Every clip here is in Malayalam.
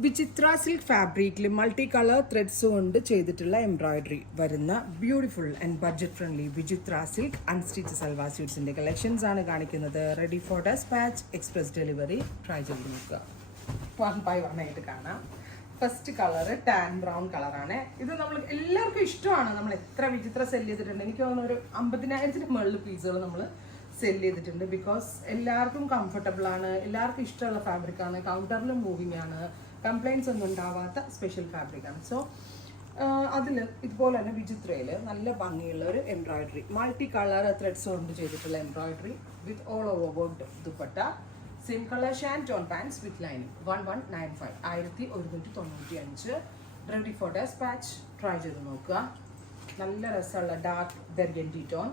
വിചിത്ര സിൽക്ക് ഫാബ്രിക്കിൽ മൾട്ടി കളർ ത്രെഡ്സ് കൊണ്ട് ചെയ്തിട്ടുള്ള എംബ്രോയിഡറി വരുന്ന beautiful and budget friendly Vichitra silk unstitch salwar സ്യൂട്ട്സിന്റെ കളക്ഷൻസ് ആണ് കാണിക്കുന്നത്. Ready for dispatch, express delivery. Try ചെയ്ത് നോക്കുക. 1 by 1 ആയിട്ട് കാണാം. ഫസ്റ്റ് കളർ ടാൻ ബ്രൗൺ കളറാണ്. ഇത് നമ്മൾ എല്ലാവർക്കും ഇഷ്ടമാണ്. നമ്മൾ എത്ര വിചിത്ര സെല് ചെയ്തിട്ടുണ്ട്, എനിക്ക് തോന്നുന്നു ഒരു 50,000 മുകളിൽ പീസുകൾ നമ്മൾ സെല് ചെയ്തിട്ടുണ്ട്. ബിക്കോസ് എല്ലാവർക്കും കംഫർട്ടബിൾ ആണ്, എല്ലാവർക്കും ഇഷ്ടമുള്ള ഫാബ്രിക് ആണ്, കൗണ്ടറിലും മൂവിങ് ആണ്, കംപ്ലൈൻറ്റ്സ് ഒന്നും ഉണ്ടാവാത്ത സ്പെഷ്യൽ ഫാബ്രിക് ആണ്. സോ അതിൽ ഇതുപോലെ തന്നെ വിചിത്രയിൽ നല്ല ഭംഗിയുള്ള ഒരു എംബ്രോയിഡറി, മൾട്ടി കളർ ത്രെഡ്സ് കൊണ്ട് ചെയ്തിട്ടുള്ള embroidery with all over work dupatta, same colour shade tone pants with lining. 1195 1195. Ready for dispatch. Try ചെയ്ത് നോക്കുക. നല്ല രസമുള്ള dark burgundy tone,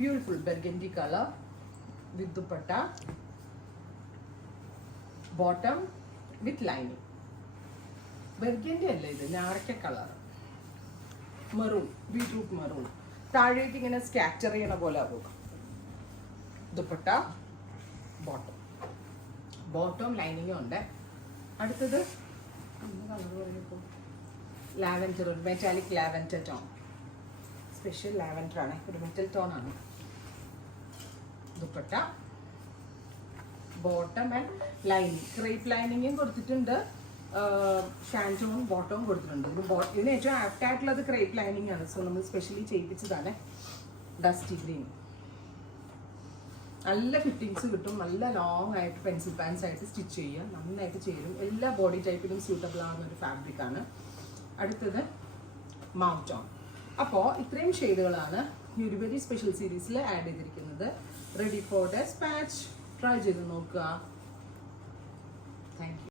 beautiful burgundy colour with dupatta, bottom with lining. Burgundy അല്ല, ഇത് ഞാറക്ക കളർ, മെറൂൺ, ബീട്രൂട്ട് മെറൂൺ. താഴേക്ക് ഇങ്ങനെ സ്കാറ്റർ ചെയ്യണ പോലെ ആവുക. ദുപ്പട്ട, ബോട്ടം, ബോട്ടം ലൈനിങ്ങും ഉണ്ട്. അടുത്തത് ലാവൻഡർ, ഒരു metallic lavender tone, special lavender ആണ്, ഒരു മെറ്റൽ ടോൺ ആണ്. Dupatta, bottom and lining, crepe ലൈനിങ്ങും കൊടുത്തിട്ടുണ്ട്, ഷാൻറ്റോൺ ബോട്ടവും കൊടുത്തിട്ടുണ്ട്. ഇതിന് ഏറ്റവും ആപ്റ്റ് ആയിട്ടുള്ളത് ക്രേപ്പ് ലൈനിങ് ആണ്. സോ നമ്മൾ സ്പെഷ്യലി ചെയ്യിപ്പിച്ചതാണ്. ഡസ്റ്റി ഗ്രീൻ, നല്ല ഫിറ്റിങ്സ് കിട്ടും, നല്ല ലോങ് ആയിട്ട് പെൻസിൽ പാൻസ് ആയിട്ട് സ്റ്റിച്ച് ചെയ്യാം, നന്നായിട്ട് ചേരും, എല്ലാ ബോഡി ടൈപ്പിലും സ്യൂട്ടബിൾ ആവുന്ന ഒരു ഫാബ്രിക് ആണ്. അടുത്തത് മൗട്ടോൺ. അപ്പോൾ ഇത്രയും ഷെയ്ഡുകളാണ് ഈ ഒരു വെരി സ്പെഷ്യൽ സീരീസിൽ ആഡ് ചെയ്തിരിക്കുന്നത്. Ready for dispatch. ട്രൈ ചെയ്ത് നോക്കുക. Thank U.